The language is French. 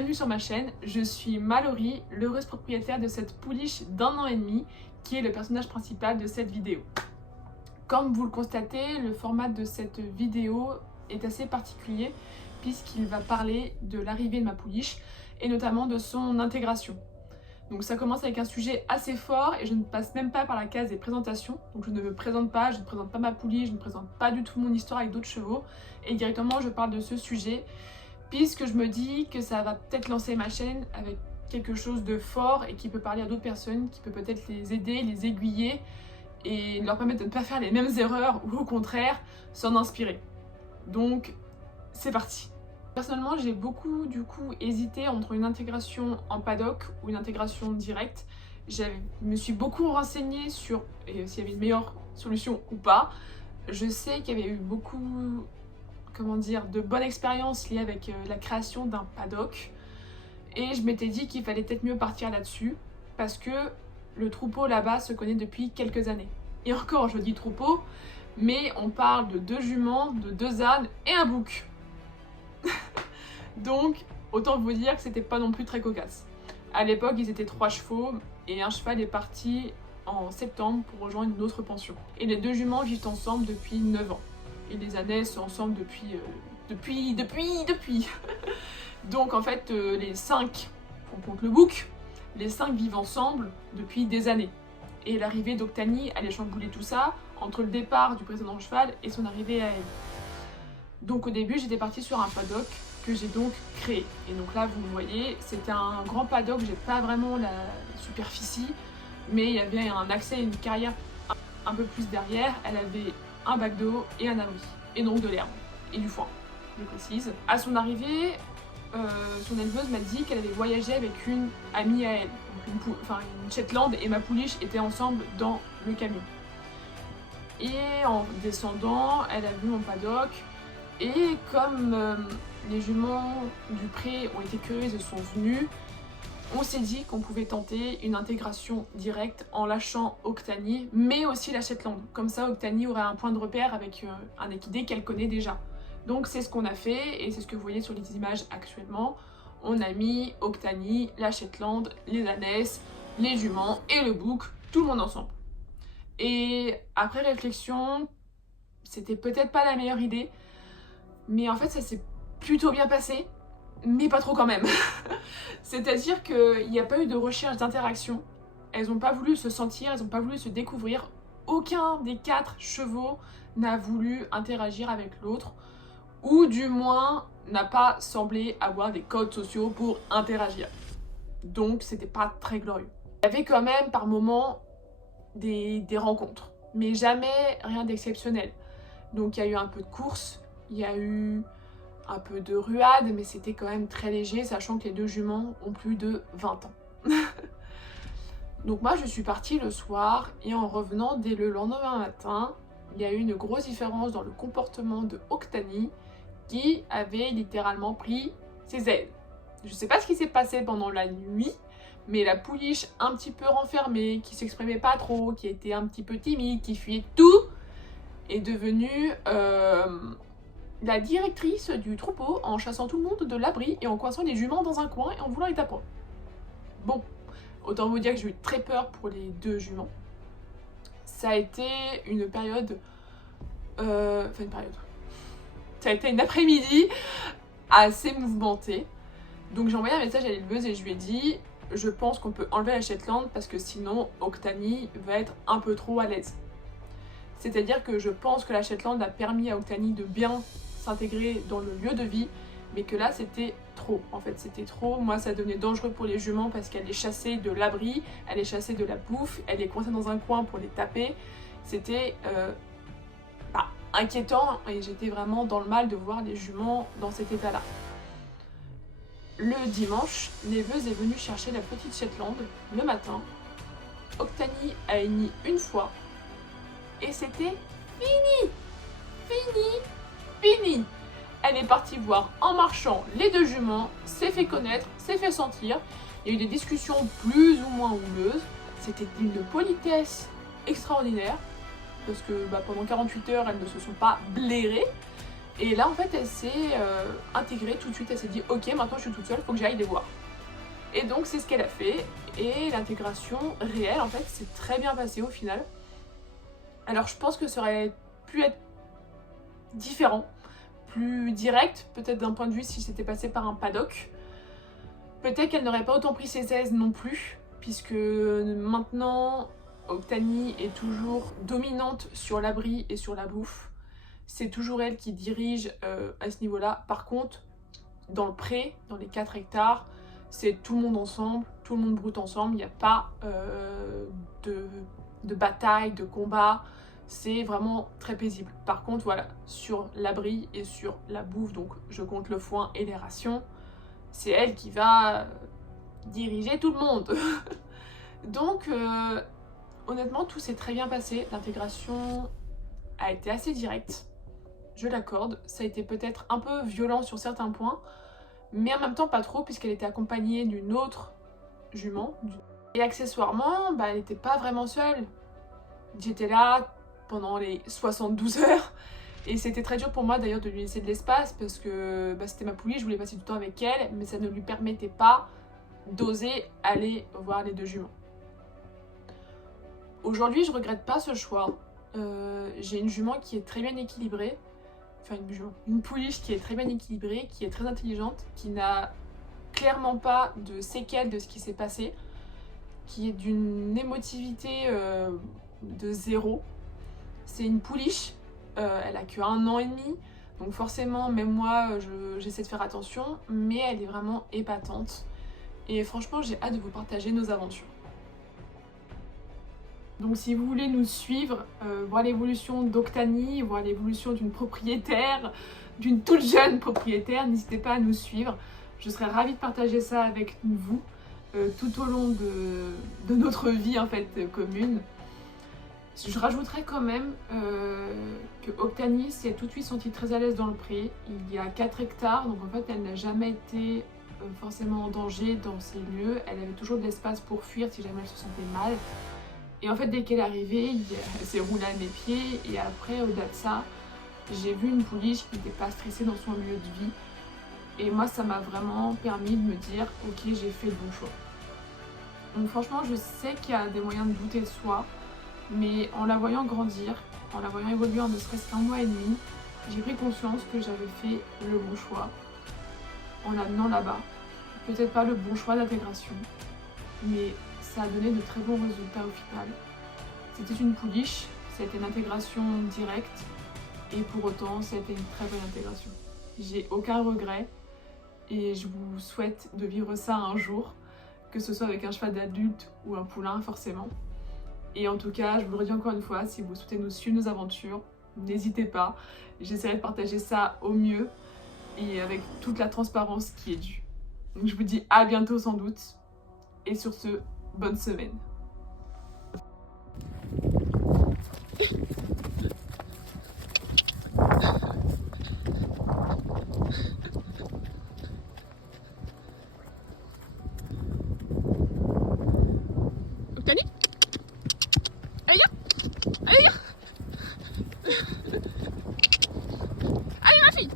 bienvenue sur ma chaîne. Je suis Mallory, l'heureuse propriétaire de cette pouliche d'1 an et demi qui est le personnage principal de cette vidéo. Comme vous le constatez, le format de cette vidéo est assez particulier puisqu'il va parler de l'arrivée de ma pouliche et notamment de son intégration. Donc ça commence avec un sujet assez fort et je ne passe même pas par la case des présentations. Donc je ne me présente pas, je ne présente pas ma pouliche, je ne présente pas du tout mon histoire avec d'autres chevaux. Et directement je parle de ce sujet puisque je me dis que ça va peut-être lancer ma chaîne avec quelque chose de fort et qui peut parler à d'autres personnes, qui peut peut-être les aider, les aiguiller et leur permettre de ne pas faire les mêmes erreurs ou au contraire s'en inspirer. Donc c'est parti. Personnellement, j'ai beaucoup hésité entre une intégration en paddock ou une intégration directe. Je me suis beaucoup renseignée sur s'il y avait une meilleure solution ou pas. Je sais qu'il y avait eu beaucoup de bonnes expériences liées avec la création d'un paddock. Et je m'étais dit qu'il fallait peut-être mieux partir là-dessus parce que le troupeau là-bas se connaît depuis quelques années. Et encore, je dis troupeau, mais on parle de 2 juments, de 2 ânes et un bouc. Donc, autant vous dire que c'était pas non plus très cocasse. À l'époque, ils étaient 3 chevaux et un cheval est parti en septembre pour rejoindre une autre pension. Et les 2 juments vivent ensemble depuis 9 ans. Et les ânes sont ensemble depuis. Donc en fait, les 5, on compte le bouc, les 5 vivent ensemble depuis des années. Et l'arrivée d'Octanie allait chambouler tout ça entre le départ du précédent cheval et son arrivée à elle. Donc au début, j'étais partie sur un paddock que j'ai donc créé. Et donc là, vous le voyez, c'était un grand paddock, j'ai pas vraiment la superficie, mais il y avait un accès à une carrière un peu plus derrière. Elle avait un bac d'eau et un abri, et donc de l'herbe, et du foin, je précise. À son arrivée, son éleveuse m'a dit qu'elle avait voyagé avec une amie à elle, donc une Shetland et ma pouliche étaient ensemble dans le camion. Et en descendant, elle a vu mon paddock, et comme les juments du pré ont été curieuses et sont venues, on s'est dit qu'on pouvait tenter une intégration directe en lâchant Octanie, mais aussi la Shetland. Comme ça, Octanie aurait un point de repère avec un équidé qu'elle connaît déjà. Donc c'est ce qu'on a fait, et c'est ce que vous voyez sur les images actuellement. On a mis Octanie, la Shetland, les ânes, les juments et le bouc, tout le monde ensemble. Et après réflexion, c'était peut-être pas la meilleure idée, mais en fait ça s'est plutôt bien passé. Mais pas trop quand même. C'est-à-dire qu'il n'y a pas eu de recherche d'interaction. Elles n'ont pas voulu se sentir, elles n'ont pas voulu se découvrir. Aucun des 4 chevaux n'a voulu interagir avec l'autre, ou du moins n'a pas semblé avoir des codes sociaux pour interagir. Donc c'était pas très glorieux. Il y avait quand même par moments des rencontres, mais jamais rien d'exceptionnel. Donc il y a eu un peu de course, il y a eu un peu de ruade, mais c'était quand même très léger, sachant que les 2 juments ont plus de 20 ans. Donc moi je suis partie le soir, et en revenant dès le lendemain matin, il y a eu une grosse différence dans le comportement de Octanie, qui avait littéralement pris ses ailes. Je sais pas ce qui s'est passé pendant la nuit, mais la pouliche un petit peu renfermée, qui s'exprimait pas trop, qui était un petit peu timide, qui fuyait tout, est devenue la directrice du troupeau en chassant tout le monde de l'abri et en coinçant les juments dans un coin et en voulant les taper. Bon, autant vous dire que j'ai eu très peur pour les 2 juments. Ça a été une période... Ça a été une après-midi assez mouvementée. Donc j'ai envoyé un message à l'éleveuse et je lui ai dit « Je pense qu'on peut enlever la Shetland parce que sinon Octanie va être un peu trop à l'aise. » C'est-à-dire que je pense que la Shetland a permis à Octanie de bien s'intégrer dans le lieu de vie, mais que là c'était trop, en fait c'était trop. Moi ça devenait dangereux pour les juments parce qu'elle est chassée de l'abri, elle est chassée de la bouffe, elle est coincée dans un coin pour les taper. C'était inquiétant et j'étais vraiment dans le mal de voir les juments dans cet état-là. Le dimanche, l'éleveuse est venue chercher la petite Shetland le matin. Octanie a hennit une fois et c'était fini. Elle est partie voir en marchant les 2 juments, s'est fait connaître, s'est fait sentir. Il y a eu des discussions plus ou moins houleuses. C'était d'une politesse extraordinaire parce que pendant 48 heures, elles ne se sont pas blairées. Et là en fait elle s'est intégrée tout de suite, elle s'est dit ok maintenant je suis toute seule, faut que j'aille les voir. Et donc c'est ce qu'elle a fait, et l'intégration réelle en fait s'est très bien passée au final. Alors je pense que ça aurait pu être différent, plus direct, peut-être d'un point de vue si c'était passé par un paddock. Peut-être qu'elle n'aurait pas autant pris ses aises non plus, puisque maintenant Octanie est toujours dominante sur l'abri et sur la bouffe. C'est toujours elle qui dirige à ce niveau-là. Par contre, dans le pré, dans les 4 hectares, c'est tout le monde ensemble, tout le monde broute ensemble, il n'y a pas de bataille, de combat, c'est vraiment très paisible. Par contre, voilà, sur l'abri et sur la bouffe, donc je compte le foin et les rations, c'est elle qui va diriger tout le monde. Donc, honnêtement, tout s'est très bien passé, l'intégration a été assez directe, je l'accorde, ça a été peut-être un peu violent sur certains points, mais en même temps pas trop puisqu'elle était accompagnée d'une autre jument. Et accessoirement, elle n'était pas vraiment seule. J'étais là pendant les 72 heures et c'était très dur pour moi d'ailleurs de lui laisser de l'espace parce que c'était ma poulie, je voulais passer du temps avec elle, mais ça ne lui permettait pas d'oser aller voir les 2 juments. Aujourd'hui, je regrette pas ce choix. J'ai une jument qui est très bien équilibrée. Enfin une pouliche qui est très bien équilibrée, qui est très intelligente, qui n'a clairement pas de séquelles de ce qui s'est passé, qui est d'une émotivité de 0. C'est une pouliche, elle a que 1 an et demi, donc forcément même moi j'essaie de faire attention, mais elle est vraiment épatante. Et franchement j'ai hâte de vous partager nos aventures. Donc si vous voulez nous suivre, voir l'évolution d'Octanie, voir l'évolution d'une propriétaire, d'une toute jeune propriétaire, n'hésitez pas à nous suivre. Je serais ravie de partager ça avec vous tout au long de notre vie en fait commune. Je rajouterais quand même que Octanie s'est tout de suite sentie très à l'aise dans le pré. Il y a 4 hectares, donc en fait elle n'a jamais été forcément en danger dans ces lieux. Elle avait toujours de l'espace pour fuir si jamais elle se sentait mal. Et en fait, dès qu'elle est arrivée, elle s'est roulée à mes pieds. Et après, au-delà de ça, j'ai vu une pouliche qui n'était pas stressée dans son lieu de vie. Et moi, ça m'a vraiment permis de me dire « Ok, j'ai fait le bon choix ». Donc franchement, je sais qu'il y a des moyens de douter de soi. Mais en la voyant grandir, en la voyant évoluer en ne serait-ce qu'1 mois et demi, j'ai pris conscience que j'avais fait le bon choix en l'amenant là-bas. Peut-être pas le bon choix d'intégration, mais ça a donné de très bons résultats au final. C'était une pouliche, ça a été une intégration directe et pour autant ça a été une très bonne intégration. J'ai aucun regret et je vous souhaite de vivre ça un jour, que ce soit avec un cheval d'adulte ou un poulain forcément. Et en tout cas, je vous le redis encore une fois, si vous souhaitez nous suivre nos aventures, n'hésitez pas. J'essaierai de partager ça au mieux et avec toute la transparence qui est due. Donc je vous dis à bientôt sans doute et sur ce, bonne semaine. Octanie ? Allez viens ! Allez viens ! Allez ma fille !